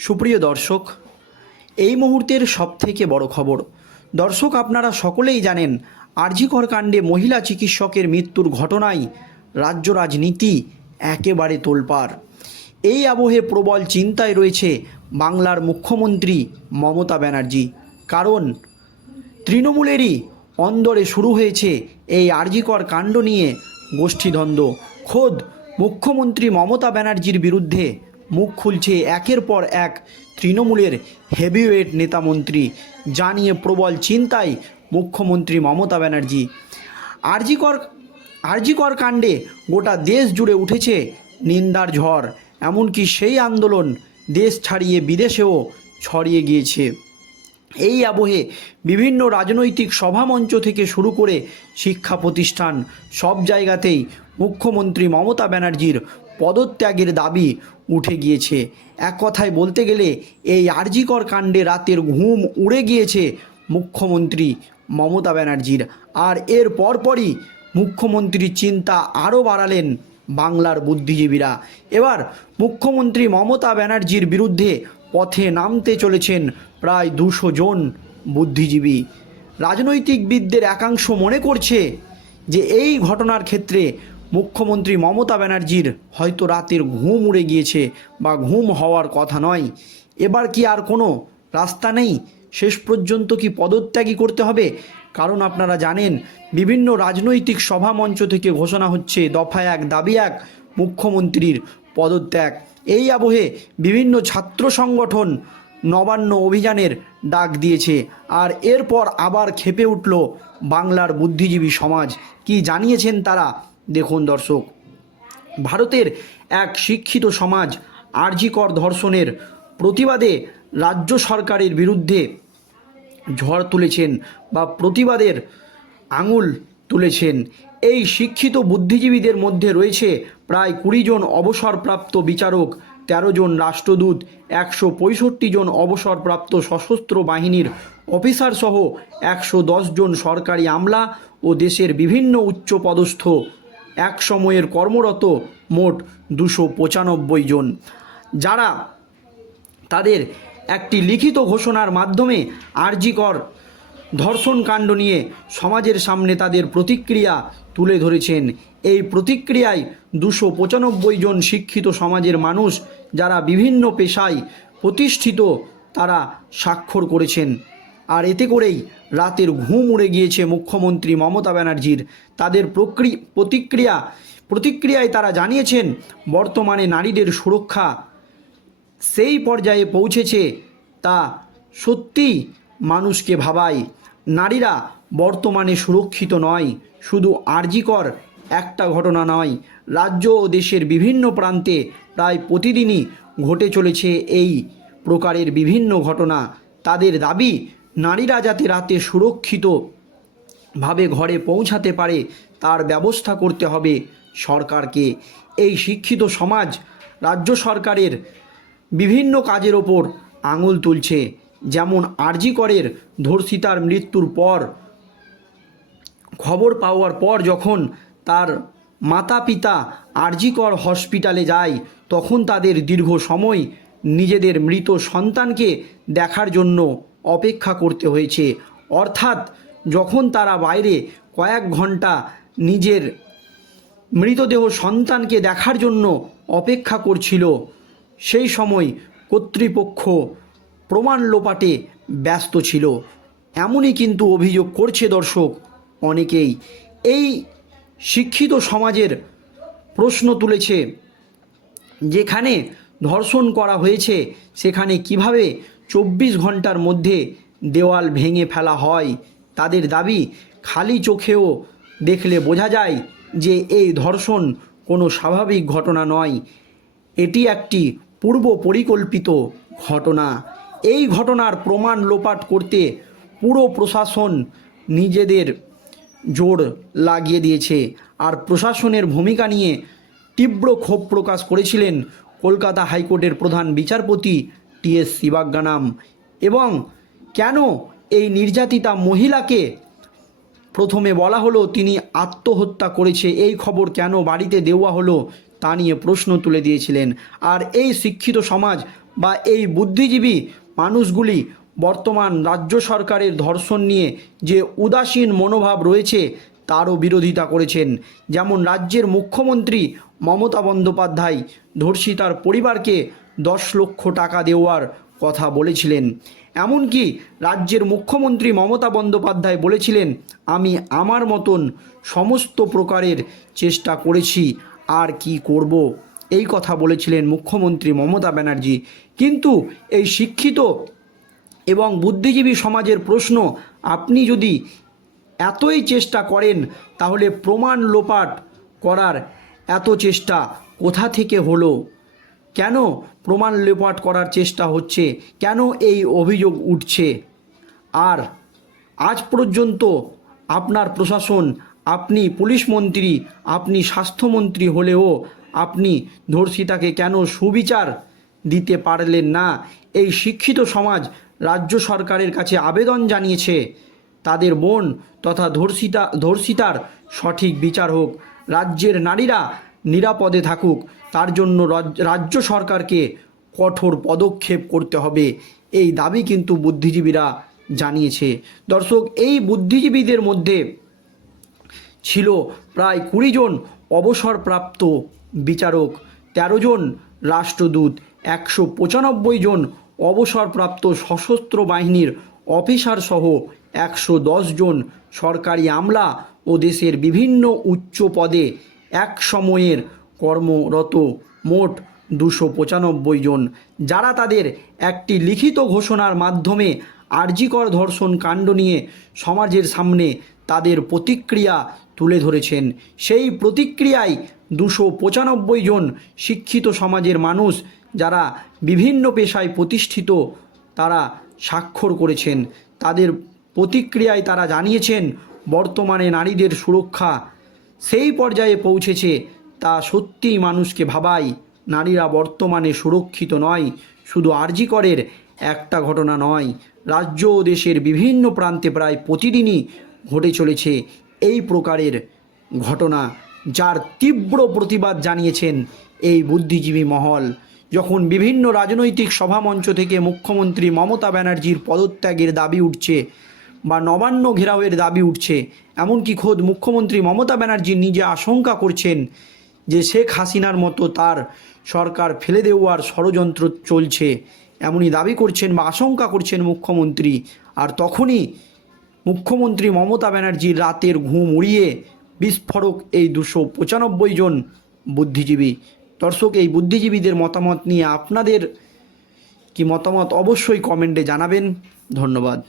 সুপ্রিয় দর্শক, এই মুহূর্তের সবথেকে বড় খবর। দর্শক, আপনারা সকলেই জানেন, আরজিকর কাণ্ডে মহিলা চিকিৎসকের মৃত্যুর ঘটনায় রাজ্য রাজনীতি একেবারে তোলপাড় এই আবহে প্রবল চিন্তায় রয়েছে বাংলার মুখ্যমন্ত্রী মমতা ব্যানার্জি। কারণ, তৃণমূলেরই অন্দরে শুরু হয়েছে এই আরজিকর কাণ্ড নিয়ে গোষ্ঠীদ্বন্দ্ব। খোদ, মুখ্যমন্ত্রী মমতা ব্যানার্জির বিরুদ্ধে মুখ খুলছে একের পর এক তৃণমূলের হেভিওয়েট নেতামন্ত্রী। যা নিয়ে প্রবল চিন্তায় মুখ্যমন্ত্রী মমতা ব্যানার্জি। আরজিকর আরজিকর কাণ্ডে গোটা দেশ জুড়ে উঠেছে নিন্দার ঝড়। এমনকি সেই আন্দোলন দেশ ছাড়িয়ে বিদেশেও ছড়িয়ে গিয়েছে। এই আবহে বিভিন্ন রাজনৈতিক সভামঞ্চ থেকে শুরু করে শিক্ষা প্রতিষ্ঠান সব জায়গাতেই মুখ্যমন্ত্রী মমতা ব্যানার্জির পদত্যাগের দাবি উঠে গিয়েছে। এক কথায় বলতে গেলে, এই আরজিকর কাণ্ডে রাতের ঘুম উড়ে গিয়েছে মুখ্যমন্ত্রী মমতা ব্যানার্জির। আর এর পরপরই মুখ্যমন্ত্রীর চিন্তা আরও বাড়ালেন বাংলার বুদ্ধিজীবীরা। এবার মুখ্যমন্ত্রী মমতা ব্যানার্জির বিরুদ্ধে পথে নামতে চলেছেন প্রায় দুশো জন বুদ্ধিজীবী। রাজনৈতিকবিদদের একাংশ মনে করছে যে, এই ঘটনার ক্ষেত্রে মুখ্যমন্ত্রী মমতা ব্যানার্জির হয়তো রাতের ঘুম উড়ে গিয়েছে বা ঘুম হওয়ার কথা নয়। এবার কি আর কোনো রাস্তা নেই? শেষ পর্যন্ত কি পদত্যাগই করতে হবে? কারণ আপনারা জানেন, বিভিন্ন রাজনৈতিক সভা মঞ্চ থেকে ঘোষণা হচ্ছে দফা এক, দাবি এক, মুখ্যমন্ত্রীর পদত্যাগ। এই আবহে বিভিন্ন ছাত্র সংগঠন নবান্ন অভিযানের ডাক দিয়েছে। আর এরপর আবার খেপে উঠল বাংলার বুদ্ধিজীবী সমাজ। কি জানিয়েছেন তারা? দেখুন দর্শক, ভারতের এক শিক্ষিত সমাজ আরজিকর ধর্ষণের প্রতিবাদে রাজ্য সরকারের বিরুদ্ধে ঝড় তুলেছেন বা প্রতিবাদের আঙুল তুলেছেন। এই শিক্ষিত বুদ্ধিজীবীদের মধ্যে রয়েছে প্রায় কুড়ি জন অবসরপ্রাপ্ত বিচারক, তেরো জন রাষ্ট্রদূত, একশো পঁয়ষট্টি জন অবসরপ্রাপ্ত সশস্ত্র বাহিনীর অফিসার সহ একশো দশ জন সরকারি আমলা ও দেশের বিভিন্ন উচ্চপদস্থ এক সময়ের কর্মরত মোট দুশো পঁচানব্বই জন। যারা তাদের একটি লিখিত ঘোষণার মাধ্যমে আরজিকর ধর্ষণকাণ্ড নিয়ে সমাজের সামনে তাদের প্রতিক্রিয়া তুলে ধরেছেন। এই প্রতিক্রিয়ায় দুশো পঁচানব্বই জন শিক্ষিত সমাজের মানুষ, যারা বিভিন্ন পেশায় প্রতিষ্ঠিত, তারা স্বাক্ষর করেছেন। আর এতে করেই রাতের ঘুম উড়ে গিয়েছে মুখ্যমন্ত্রী মমতা ব্যানার্জির। তাদের প্রক্রি, প্রতিক্রিয়া, প্রতিক্রিয়ায় তারা জানিয়েছেন, বর্তমানে নারীদের সুরক্ষা সেই পর্যায়ে পৌঁছেছে তা সত্যিই মানুষকে ভাবায়। নারীরা বর্তমানে সুরক্ষিত নয়, শুধু আর্জিকর একটা ঘটনা নয়, রাজ্য ও দেশের বিভিন্ন প্রান্তে প্রায় প্রতিদিনই ঘটে চলেছে এই প্রকারের বিভিন্ন ঘটনা। তাদের দাবি নারীরা যাতে রাতে সুরক্ষিত ভাবে ঘরে পৌঁছাতে পারে, তার ব্যবস্থা করতে হবে সরকারকে। এই শিক্ষিত সমাজ রাজ্য সরকারের বিভিন্ন কাজের ওপর আঙুল তুলছে, যেমন আরজি করের ধর্ষিতার মৃত্যুর পর। খবর পাওয়ার পর যখন তার মাতা পিতা আরজিকর হসপিটালে যায়, তখন তাদের দীর্ঘ সময় নিজেদের মৃত সন্তানকে দেখার জন্য অপেক্ষা করতে হয়েছে। অর্থাৎ যখন তারা বাইরে কয়েক ঘণ্টা নিজের মৃতদেহ সন্তানকে দেখার জন্য অপেক্ষা করছিল, সেই সময় কর্তৃপক্ষ প্রমাণ লোপাটে ব্যস্ত ছিল। এমনই কিন্তু অভিযোগ করছে দর্শক অনেকেই। এই শিক্ষিত সমাজের প্রশ্ন তুলেছে, যেখানে ধর্ষণ করা হয়েছে, সেখানে কীভাবে চব্বিশ ঘণ্টার মধ্যে দেওয়াল ভেঙে ফেলা হয়। তাদের দাবি, খালি চোখেও দেখলে বোঝা যায় যে এই ধর্ষণ কোনো স্বাভাবিক ঘটনা নয়। এটি একটি পূর্ব পরিকল্পিত ঘটনা। এই ঘটনার প্রমাণ লোপাট করতে পুরো প্রশাসন নিজেদের জোর লাগিয়ে দিয়েছে আর প্রশাসনের ভূমিকা নিয়ে তীব্র ক্ষোভ প্রকাশ করেছিলেন কলকাতা হাইকোর্টের প্রধান বিচারপতি টি এস শিবাজ্ঞানাম। এবং কেন এই নির্যাতিতা মহিলাকে প্রথমে বলা হলো, তিনি আত্মহত্যা করেছে, এই খবর কেন বাড়িতে দেওয়া হলো, তা নিয়ে প্রশ্ন তুলে দিয়েছিলেন। আর এই শিক্ষিত সমাজ বা এই বুদ্ধিজীবী মানুষগুলি বর্তমান রাজ্য সরকারের ধর্ষণ নিয়ে যে উদাসীন মনোভাব রয়েছে, তারও বিরোধিতা করেছেন। যেমন রাজ্যের মুখ্যমন্ত্রী মমতা বন্দ্যোপাধ্যায় ধর্ষিতার পরিবারকে দশ লক্ষ টাকা দেওয়ার কথা বলেছিলেন। এমনকি রাজ্যের মুখ্যমন্ত্রী মমতা বন্দ্যোপাধ্যায় বলেছিলেন, আমি আমার মতন সমস্ত প্রকারের চেষ্টা করেছি, আর কি করব? এই কথা বলেছিলেন মুখ্যমন্ত্রী মমতা ব্যানার্জি। কিন্তু এই শিক্ষিত এবং বুদ্ধিজীবী সমাজের প্রশ্ন, আপনি যদি এতই চেষ্টা করেন, তাহলে প্রমাণ লোপাট করার এত চেষ্টা কোথা থেকে হলো? কেন প্রমাণ লোপাট করার চেষ্টা হচ্ছে? কেন এই অভিযোগ উঠছে? আর আজ পর্যন্ত আপনার প্রশাসন, আপনি পুলিশ মন্ত্রী, আপনি স্বাস্থ্যমন্ত্রী হলেও আপনি ধর্ষিতাকে কেন সুবিচার দিতে পারলেন না? এই শিক্ষিত সমাজ রাজ্য সরকারের কাছে আবেদন জানিয়েছে। তাদের বোন তথা ধর্ষিতা, ধর্ষিতার সঠিক বিচার হোক। রাজ্যের নারীরা নিরাপদে থাকুক। তার জন্য রাজ্য সরকারকে কঠোর পদক্ষেপ করতে হবে। এই দাবি কিন্তু বুদ্ধিজীবীরা জানিয়েছে। দর্শক, এই বুদ্ধিজীবীদের মধ্যে ছিল প্রায় কুড়ি জন অবসরপ্রাপ্ত বিচারক, তেরো জন রাষ্ট্রদূত, একশো পঁচানব্বই জন অবসরপ্রাপ্ত সশস্ত্র বাহিনীর অফিসার সহ একশো দশ জন সরকারি আমলা ও দেশের বিভিন্ন উচ্চ পদে এক সময়ের কর্মরত মোট দুশো পঁচানব্বই জন। যারা তাদের একটি লিখিত ঘোষণার মাধ্যমে আরজিকর ধর্ষণ কাণ্ড নিয়ে সমাজের সামনে তাদের প্রতিক্রিয়া তুলে ধরেছেন। সেই প্রতিক্রিয়ায় দুশো পঁচানব্বই জন শিক্ষিত সমাজের মানুষ, যারা বিভিন্ন পেশায় প্রতিষ্ঠিত, তারা স্বাক্ষর করেছেন। তাদের প্রতিক্রিয়ায় তারা জানিয়েছেন, বর্তমানে নারীদের সুরক্ষা সেই পর্যায়ে পৌঁছেছে তা সত্যিই মানুষকে ভাবায়, নারীরা বর্তমানে সুরক্ষিত নয়, শুধু আরজিকরের একটা ঘটনা নয়। রাজ্য ও দেশের বিভিন্ন প্রান্তে প্রায় প্রতিদিনই ঘটে চলেছে এই প্রকারের ঘটনা, যার তীব্র প্রতিবাদ জানিয়েছেন এই বুদ্ধিজীবী মহল। যখন বিভিন্ন রাজনৈতিক সভামঞ্চ থেকে মুখ্যমন্ত্রী মমতা ব্যানার্জির পদত্যাগের দাবি উঠছে বা নবান্ন ঘেরাওয়ের দাবি উঠছে, এমনকি খোদ মুখ্যমন্ত্রী মমতা ব্যানার্জি নিজে আশঙ্কা করছেন যে শেখ হাসিনার মতো তার সরকার ফেলে দেওয়ার ষড়যন্ত্র চলছে, এমনই দাবি করছেন বা আশঙ্কা করছেন মুখ্যমন্ত্রী। আর তখনই মুখ্যমন্ত্রী মমতা ব্যানার্জির রাতের ঘুম উড়িয়ে বিস্ফোরক এই দুশো পঁচানব্বই জন বুদ্ধিজীবী। দর্শক, এই বুদ্ধিজীবীদের মতামত নিয়ে আপনাদের কি মতামত অবশ্যই কমেন্টে জানাবেন। ধন্যবাদ।